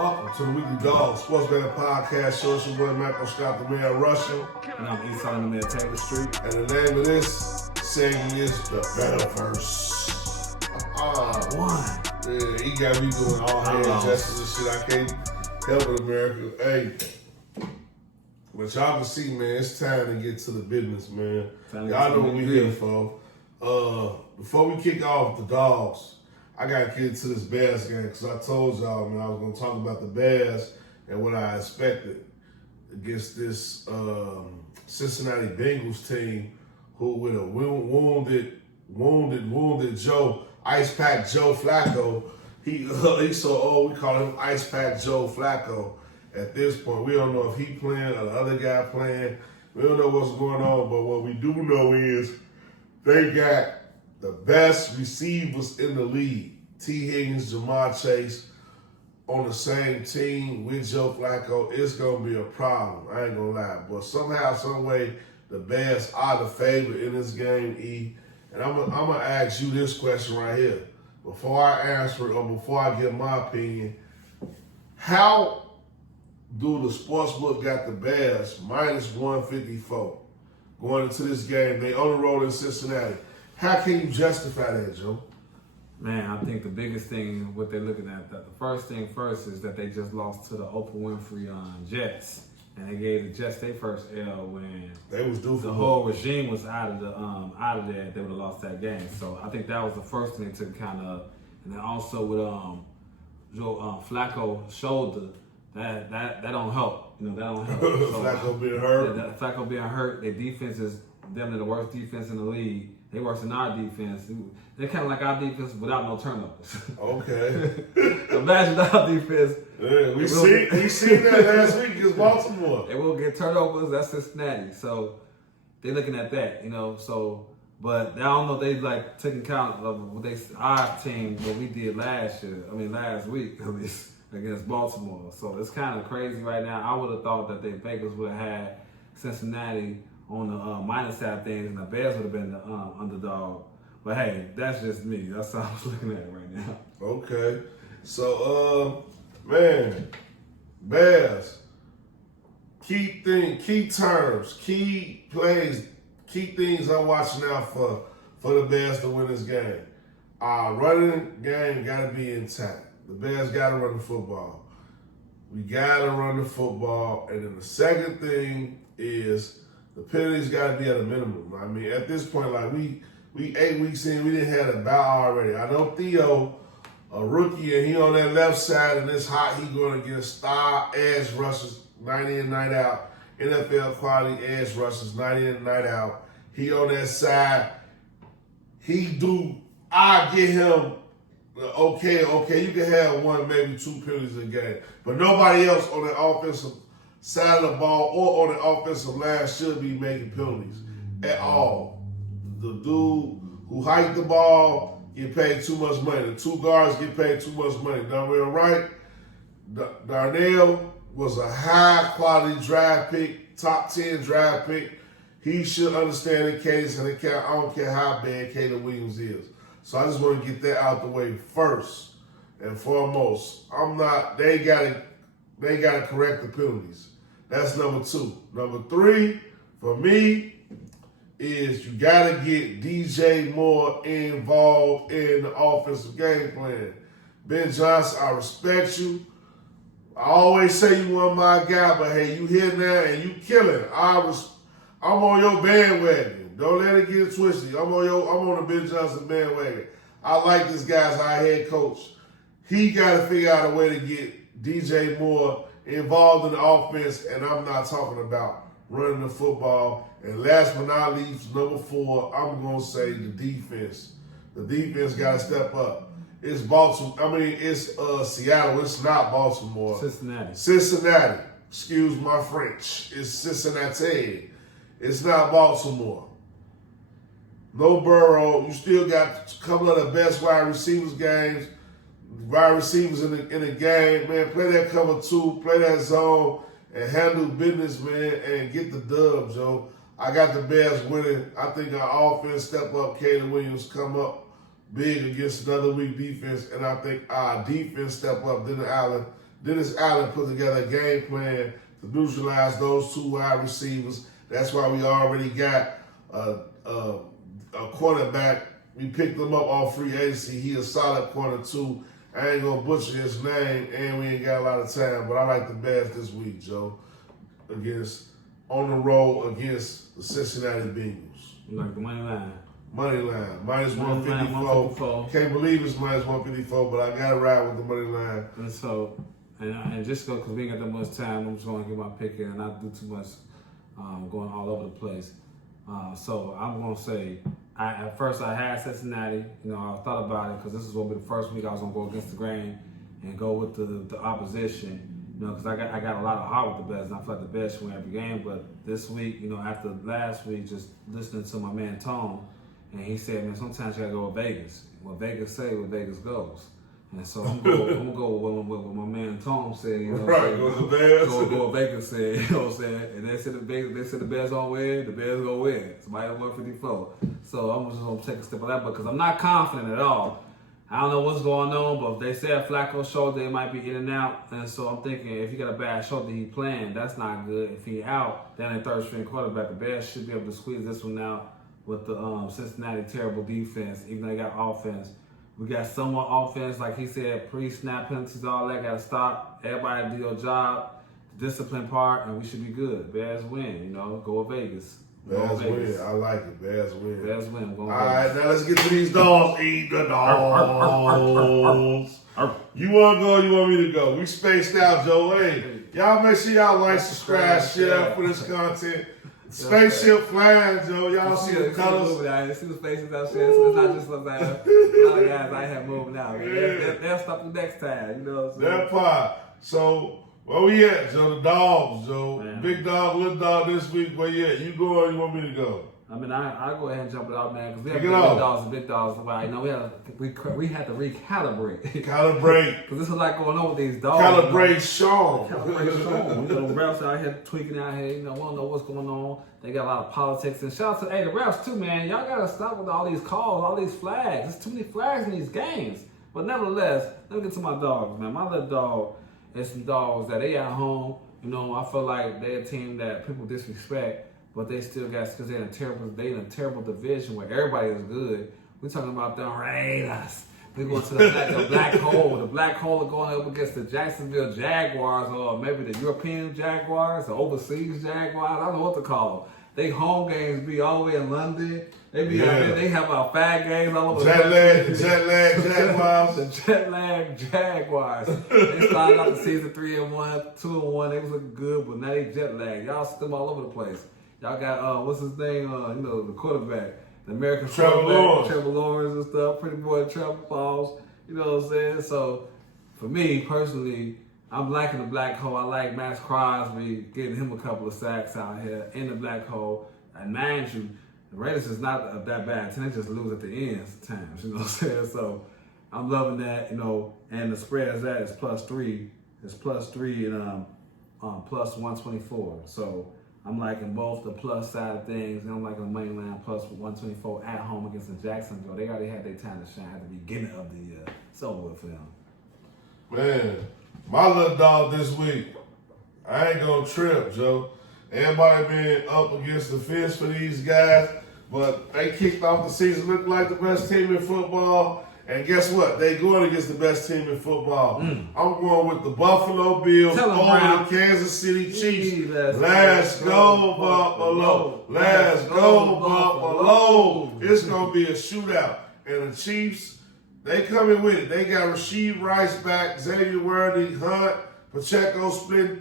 Welcome to the Weekly Dog Sports Betting Podcast Show. It's your boy Michael Scott, the man Russell. And I'm East Salim, the man Taylor Street. And the name of this segment is the BetaVERSE. Yeah, he got me doing all hand gestures and shit. I can't help it, America. Hey, but y'all can see, man, it's time to get to the business, man. Y'all know what we here for. Before we kick off the dogs, I got to get into this Bears game because I told y'all, man, I was going to talk about the Bears and what I expected against this Cincinnati Bengals team who with a wounded Joe, Ice Pack Joe Flacco. He's so old, we call him Ice Pack Joe Flacco. At this point, we don't know if he playing or the other guy playing. We don't know what's going on, but what we do know is they got the best receivers in the league. T. Higgins, Jamar Chase on the same team with Joe Flacco. It's going to be a problem. I ain't going to lie. But somehow, some way, the Bears are the favorite in this game, E. And I'm going to ask you this question right here. Before I answer it or before I give my opinion, how do the sportsbook got the Bears minus 154 going into this game? They on the road in Cincinnati. How can you justify that, Joe? Man, I think the biggest thing, what they're looking at, the first thing first is that they just lost to the Oprah Winfrey Jets. And they gave the Jets their first L when they was due for the whole regime was out of there. They would have lost that game. So I think that was the first thing to kind of, and then also with Joe Flacco's shoulder, that don't help. You know, that don't help. So, Flacco being hurt. Yeah, Flacco being hurt. Their defense is definitely the worst defense in the league. They worse than our defense. They're kind of like our defense without no turnovers. Okay. Imagine our defense. Yeah, we seen that last week against Baltimore. They will get turnovers. That's Cincinnati. So they're looking at that, you know. So, but I don't know if they like taking count of what our team, what we did last week at least against Baltimore. So it's kind of crazy right now. I would have thought that the Bengals would have had Cincinnati on the minus side of things, and the Bears would have been the underdog. But hey, that's just me. That's how I was looking at it right now. Okay. So, man, Bears, key terms, key plays, key things I'm watching out for the Bears to win this game. Our running game got to be intact. The Bears got to run the football. We got to run the football. And then the second thing is the penalties got to be at a minimum. I mean, at this point, like we 8 weeks in, we didn't have a bow already. I know Theo, a rookie, and he on that left side, and it's hot. He going against star edge rushers, night in, night out. NFL quality edge rushers, night in, night out. He on that side. I get him, okay, you can have one, maybe two penalties a game. But nobody else on the offensive side of the ball or on the offensive line should be making penalties at all. The dude who hiked the ball get paid too much money. The two guards get paid too much money. Darnell Wright, Darnell was a high quality draft pick, top 10 draft pick. He should understand the case and I don't care how bad Caleb Williams is. So I just want to get that out the way first and foremost. They gotta correct the penalties. That's number 2. Number 3, for me, is you got to get DJ Moore involved in the offensive game plan. Ben Johnson, I respect you. I always say you one my guy, but hey, you here now and you killing. I'm on your bandwagon. Don't let it get twisted. I'm on the Ben Johnson bandwagon. I like this guy as our head coach. He got to figure out a way to get DJ Moore involved in the offense, and I'm not talking about running the football. And last but not least, number 4, I'm going to say the defense. The defense got to step up. It's Seattle. It's not Baltimore. Cincinnati. Excuse my French. It's Cincinnati. It's not Baltimore. No Burrow. You still got a couple of the best wide receivers in the game. Man, play that cover 2, play that zone, and handle business, man, and get the dubs, yo. I got the Bears winning. I think our offense step up. Caleb Williams come up big against another weak defense, and I think our defense step up. Dennis Allen Dennis Allen put together a game plan to neutralize those two wide receivers. That's why we already got a quarterback. We picked him up off free agency. He a solid corner too. I ain't gonna butcher his name, and we ain't got a lot of time. But I like the Bears this week, Joe, on the road against the Cincinnati Bengals. You like the money line? Money line, minus 154. Can't believe it's minus 154, but I gotta ride with the money line. And so, and just go because we ain't got that much time. I'm just gonna get my pick in and not do too much going all over the place. So I'm gonna say, at first I had Cincinnati. You know, I thought about it because this is gonna be the first week I was gonna go against the grain and go with the opposition. You know, because I got a lot of heart with the Bears, and I feel like the Bears should win every game. But this week, you know, after last week, just listening to my man Tone, and he said, man, sometimes you gotta go with Vegas. What Vegas say, what Vegas goes. And so I'm gonna go with what my man Tom said. You know, right, go with the Bears. Go what Vegas said. You know what I'm saying? And they said the Bears don't win. The Bears gonna win. Somebody at 154. So I'm just gonna take a step of that because I'm not confident at all. I don't know what's going on, but if they said Flacco's shoulder, it might be in and out. And so I'm thinking if he got a bad shoulder, he playing. That's not good. If he out, then a third string quarterback, the Bears should be able to squeeze this one out with the Cincinnati terrible defense, even though they got offense. We got somewhat offense, like he said, pre-snap penalties, all that got to stop. Everybody do your job, the discipline part, and we should be good. Bears win, you know, go with Vegas. Bears win. I like it. Bears win. Bears win. All right, now let's get to these dogs. Eat the dogs. You want to go or you want me to go? We spaced out, Joe. Hey, y'all make sure y'all like, subscribe, share for this content. Spaceship flying, Joe. Y'all see the colors. See the faces out there. So it's not just like that. A lot of guys I have moving out. Yeah. They'll stop the next time. You know what I'm saying? That part. So, where we at, Joe? The dogs, Joe. Man. Big dog, little dog this week. Where you at? You go or you want me to go? I mean, I'll go ahead and jump it out, man, because we have big dogs and big dogs. Well, you know, we had to recalibrate. Calibrate. Because there's a lot going on with these dogs. Calibration. Calibration. You know, the refs out here tweaking out here. You know, we don't know what's going on. They got a lot of politics. And shout out to the refs too, man. Y'all got to stop with all these calls, all these flags. There's too many flags in these games. But nevertheless, let me get to my dogs, man. My little dog is some dogs that they at home. You know, I feel like they're a team that people disrespect. But they still got, because they're in a terrible division where everybody is good. We're talking about the Raiders. We're going to the black hole. The black hole are going up against the Jacksonville Jaguars, or maybe the European Jaguars, the overseas Jaguars. I don't know what to call them. They home games be all the way in London. They be out there. They have our fat games all over. Jet lag Jaguars. The jet lag Jaguars. They started out the season 3-1, 2-1. They was looking good, but now they jet lag. Y'all see them all over the place. Y'all got what's his name? You know, the quarterback, the American quarterback, Trevor Lawrence and stuff. Pretty boy Trevor Falls. You know what I'm saying? So, for me personally, I'm liking the black hole. I like Max Crosby, getting him a couple of sacks out here in the black hole. And mind you, the Raiders is not that bad. They just lose at the end sometimes. You know what I'm saying? So, I'm loving that. You know, and the spread is that is +3. It's +3 and plus 124. So. I'm liking both the plus side of things, and I'm liking the money line plus 124 at home against the Jacksonville. They already had their time to shine at the beginning of the year. It's over for them. Man, my little dog this week, I ain't gonna trip, Joe. Everybody been up against the fence for these guys, but they kicked off the season looking like the best team in football. And guess what? They going against the best team in football. I'm going with the Buffalo Bills over the Kansas City Chiefs. Let's go, Buffalo. Let's go, Buffalo. It's going to be a shootout. And the Chiefs, they coming with it. They got Rasheed Rice back, Xavier Worthy, Hunt, Pacheco split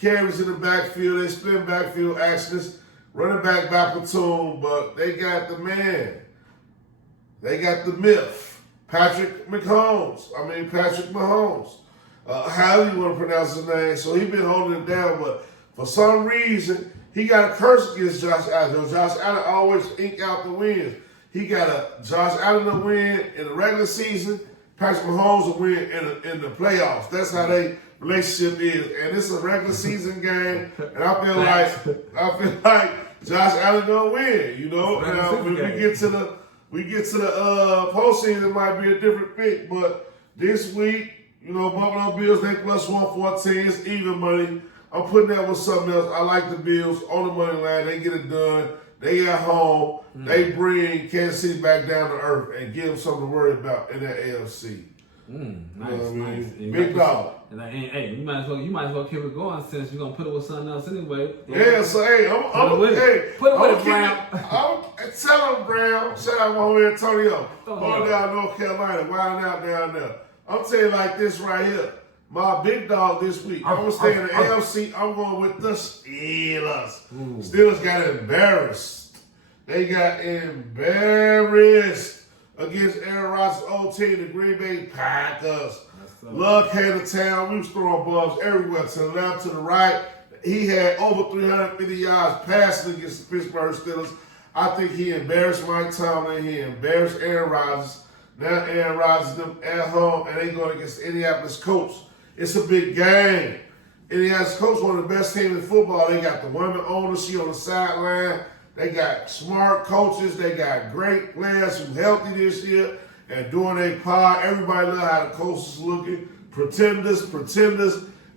carries in the backfield. They split backfield actions, running back by platoon, but they got the man. They got the myth, Patrick Mahomes. How do you want to pronounce his name? So he been holding it down, but for some reason, he got a curse against Josh Allen. Josh Allen always ink out the wins. He got a Josh Allen to win in the regular season, Patrick Mahomes to win in the playoffs. That's how they relationship is. And it's a regular season game, and I feel like Josh Allen gonna win. You know, now when we get to the postseason, it might be a different pick, but this week, You know, Buffalo Bills, they plus 114. It's even money. I'm putting that with something else. I like the Bills on the money line. They get it done. They at home. They bring Kansas City back down to earth and give them something to worry about in that AFC. Nice. Big dog. And hey, you might as well keep it going since you're gonna put it with something else anyway. Yeah, so hey, put it with Brown. Tell him, Brown. Shout out my homie Antonio. Going down North Carolina, wild out down there. I'm telling you like this right here. My big dog this week. I'm gonna stay in the AFC. I'm going with the Steelers. Steelers got embarrassed. They got embarrassed against Aaron Rodgers' old team, the Green Bay Packers. Love came to town. We was throwing bombs everywhere, to the left, to the right. He had over 350 yards passing against the Pittsburgh Steelers. I think he embarrassed Mike Tomlin. He embarrassed Aaron Rodgers. Now Aaron Rodgers them at home, and they going against the Indianapolis Colts. It's a big game. Indianapolis Colts, one of the best teams in football. They got the woman owner. She on the sideline. They got smart coaches. They got great players who healthy this year and doing their part. Everybody love how the coach is looking. Pretenders.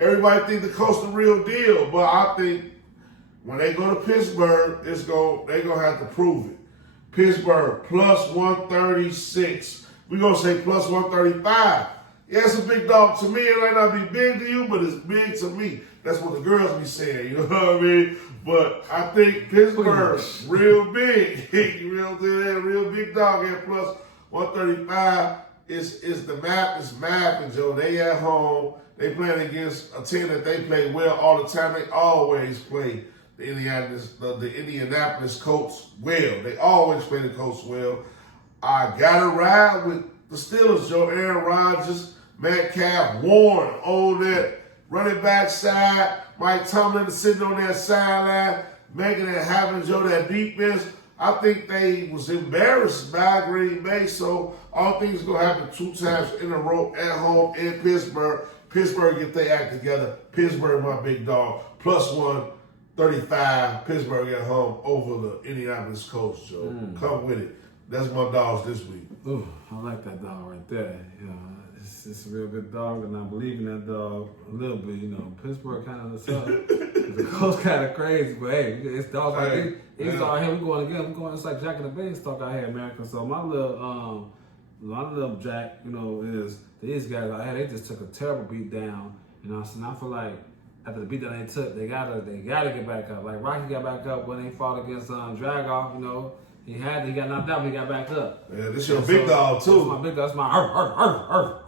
Everybody think the coach the real deal, but I think when they go to Pittsburgh, they're gonna have to prove it. Pittsburgh plus 136. We're gonna say plus 135. Yeah, it's a big dog to me. It might not be big to you, but it's big to me. That's what the girls be saying. You know what I mean? But I think Pittsburgh real big, real big dog at plus 135 is the map is mapping, Joe. They at home. They playing against a team that they play well all the time. They always play the Indianapolis Colts well. They always play the Colts well. I gotta ride with the Steelers, Joe. Aaron Rodgers, Metcalf, Warren on that running back side. Mike Tomlin is sitting on that sideline, making it happen, Joe. That defense, I think they was embarrassed by Green Bay, so all things gonna happen 2 times in a row at home in Pittsburgh. Pittsburgh get their act together. Pittsburgh, my big dog, plus 135. Pittsburgh at home over the Indianapolis Colts, Joe. Come with it. That's my dogs this week. Ooh, I like that dog right there. You know, it's a real good dog, and I believe in that dog a little bit. You know, Pittsburgh kind of looks up. The Colts kind of crazy, but hey, it's dog out here. It's dog here. We going again. We going. It's like Jack and the Beanstalk out here, America. So my little Jack, you know, is these guys out here. They just took a terrible beat down. You know, so I feel like after the beat that they took, they gotta get back up. Like Rocky got back up when they fought against Dragoff. You know. He got knocked out, but he got back up. Yeah, this your big dog too. That's my big dog. That's my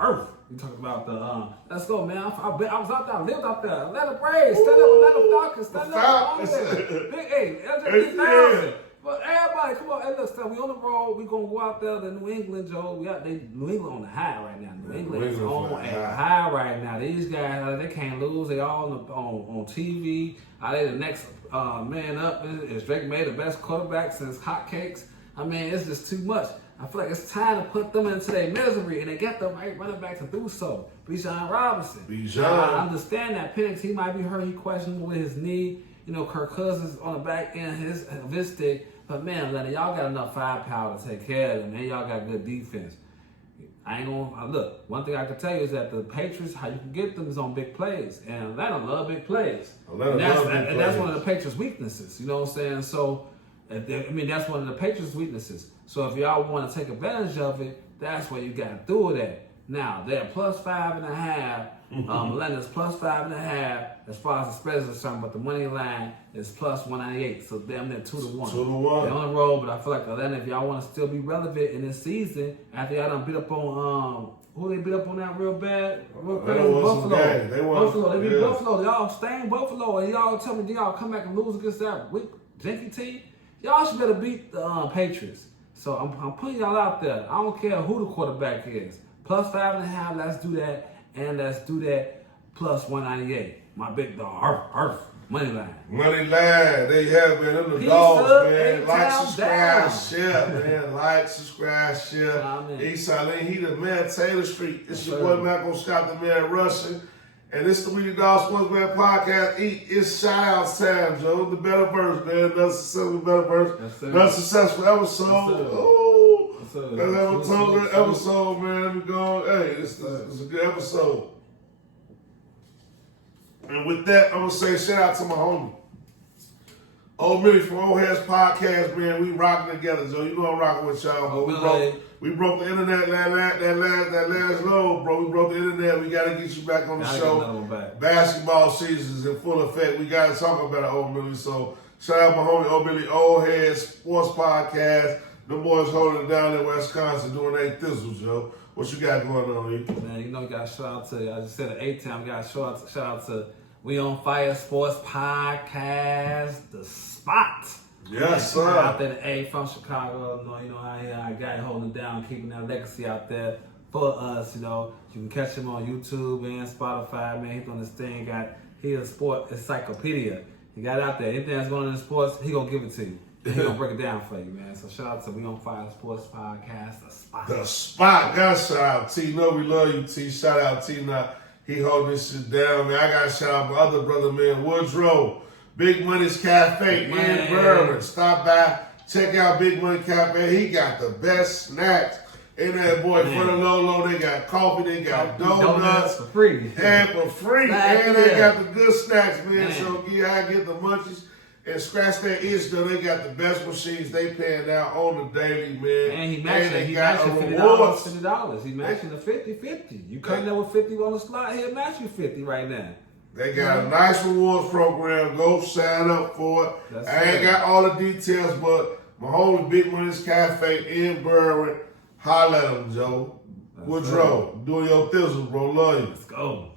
earth. You talking about the let's go, man. I was out there, I lived out there. Let it brave, stand up, let them Falcons, stand up. Big LJ But everybody, come on, hey, look, we on the road. We gonna go out there to New England, Joe. New England on the high right now. New England is on a high right now. These guys, they can't lose. They all on TV. They the next man up. Is Drake May the best quarterback since hotcakes? I mean, it's just too much. I feel like it's time to put them into their misery, and they got the right running back to do so. Bijan Robinson. I understand that Penix, he might be hurt. He questionable with his knee. You know, Kirk Cousins on the back end of his stick. But man, Atlanta, y'all got enough firepower to take care of them, and y'all got good defense. I ain't gonna look. One thing I can tell you is that the Patriots, how you can get them is on big plays, and Atlanta love big plays. That's one of the Patriots' weaknesses. You know what I'm saying? So, that's one of the Patriots' weaknesses. So if y'all want to take advantage of it, that's where you got to do it at. Now they're plus 5.5. Atlanta's plus 5.5 as far as the spread is concerned, but the money line is plus 198. So damn near 2-1. 2-1. They're on the road, but I feel like Atlanta, if y'all want to still be relevant in this season, after y'all done beat up on who they beat up on that real bad? Buffalo. They beat Buffalo. Y'all stay in Buffalo, and y'all tell me y'all come back and lose against that weak janky team. Y'all should better beat the Patriots. So I'm putting y'all out there. I don't care who the quarterback is. Plus 5.5. Let's do that. And let's do that plus 198. My big dog, money line. Money line, there you have it, man. Them the dogs, man. Like, subscribe, share, man. Like, subscribe, share. Salim, he the man, Taylor Street. It's your boy, Malcolm Scott, the man, Russian. And this the Weekly Dog Sports Man Podcast. It's shout-out time, Joe. The BetaVERSE, man. Another successful BetaVERSE. Another successful episode. episode. Let's have a good episode, man. We go. Hey, it's a good episode. And with that, I'm gonna say shout out to my homie. Old Millie from Old Heads Podcast, man. We rocking together, Joe. You know I'm rocking with y'all, but we broke the internet that last load, bro. We broke the internet. We gotta get you back on the show. Basketball season is in full effect. We gotta talk about it, Old Millie. So shout out my homie Old Millie, Old Heads Sports Podcast. Them boys holding it down in Wisconsin doing their thizzle, Joe. What you got going on, E? Man, you know, you got to shout out to, I just said it 8 times, got to shout out to We On Fire Sports Podcast, The Spot. Yes, sir. Out there, A from Chicago, you know, I got it holding it down, keeping that legacy out there for us, you know. You can catch him on YouTube and Spotify, man. He's doing this thing, he's a sport encyclopedia. He got out there. Anything that's going on in sports, he going to give it to you. He's going to break it down for you, man. So shout out to We On Fire Sports Podcast, The Spot. The Spot. Gotta shout out T. No, we love you, T. Shout out T. Now, he holding this shit down, man. I gotta shout out my other brother, man, Woodrow. Big Money's Cafe in Berlin. Stop by. Check out Big Money Cafe. He got the best snacks. In that boy, for the low, they got coffee, they got donuts for free. And for free. And they got the good snacks, man. So I get the munchies. And scratch that itch, though. They got the best machines. They paying out on the daily, man. And he matching $50. He matching the 50-50. You cutting that with 50 on the slot, he'll match you 50 right now. They got a nice rewards program. Go sign up for it. I ain't got all the details, but my homie Big Money's Cafe in Berwyn. Holla at him, Joe. Woodrow, doing your thizzle, bro. Love you. Let's go.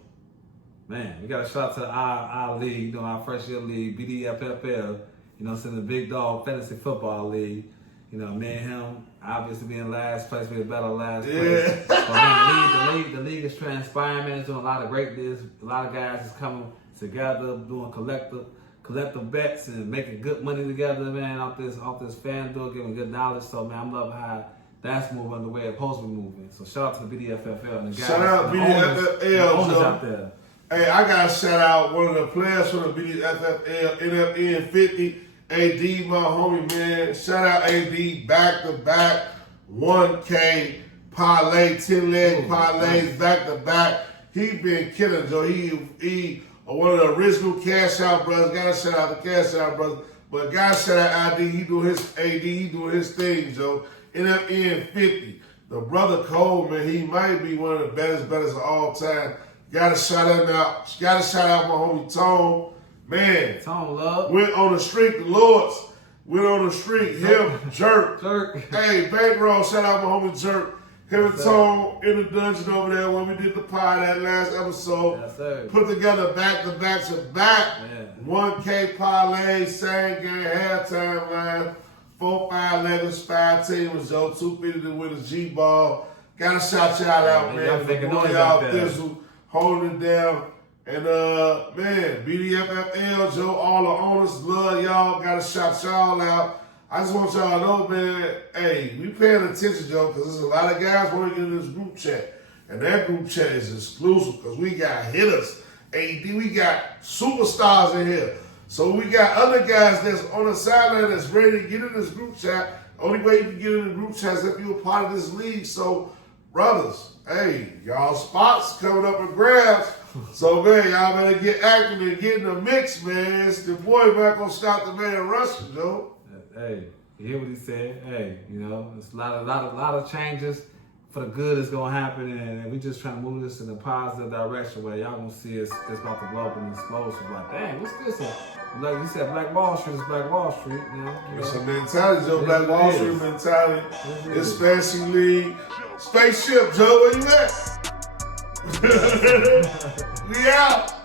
Man, we got to shout out to our league, you know, our first year league, BDFFL, you know, it's in the Big Dog Fantasy Football League. You know, me and him, obviously being last place, we better last place. But man, the league is transpiring, man. It's doing a lot of great deals. A lot of guys is coming together, doing collective bets and making good money together, man, off this FanDuel, giving good knowledge. So, man, I'm loving how that's moving the way it's supposed to be moving. So, shout out to the BDFFL and the guys. Shout out BDFFL, owners out there. Hey, I got to shout out one of the players from the BDFFL, NFN 50, AD, my homie, man. Shout out AD, back-to-back, 1K, parlay, 10-leg parlays, back-to-back. He been killing, Joe. He one of the original Cash Out brothers. Got to shout out the Cash Out brothers. But got to shout out ID. He doing his thing, Joe. NFN 50. The brother Cole, man, he might be one of the best of all time. Gotta shout him out. Gotta shout out my homie Tone. Man. Tone love. Went on the street, the Lords. Went on the street. Him, Jerk. Hey, Bankroll, shout out my homie Jerk. Him and Tone in the dungeon over there when we did the pie that last episode. Yes, sir. Put together back to back. 1K parlay, same game, halftime line. 4-5 leggers, 5 teamers, Joe. 250 to win a G-ball. Gotta shout y'all out, man. Y'all thizzle. Holding it down. And, man, BDFFL, Joe, all the owners, love y'all. Got to shout y'all out. I just want y'all to know, man, hey, we paying attention, Joe, because there's a lot of guys want to get in this group chat. And that group chat is exclusive because we got hitters. AD, we got superstars in here. So we got other guys that's on the sideline that's ready to get in this group chat. Only way you can get in the group chat is if you're a part of this league. So, brothers, hey, y'all spots coming up and grabs. So, man, y'all better get active and get in the mix, man. It's the boy not going to stop the man rushing, Joe. Hey, you hear what he said? Hey, you know, it's a lot of changes for the good is going to happen, and we just trying to move this in a positive direction where y'all going to see it's about to blow up and explosive. Like, dang, what's this? Like you said, Black Wall Street is Black Wall Street, you know. It's a mentality, Joe. Black Wall Street mentality. It's fancy league. Spaceship, Joe, where you at? We out.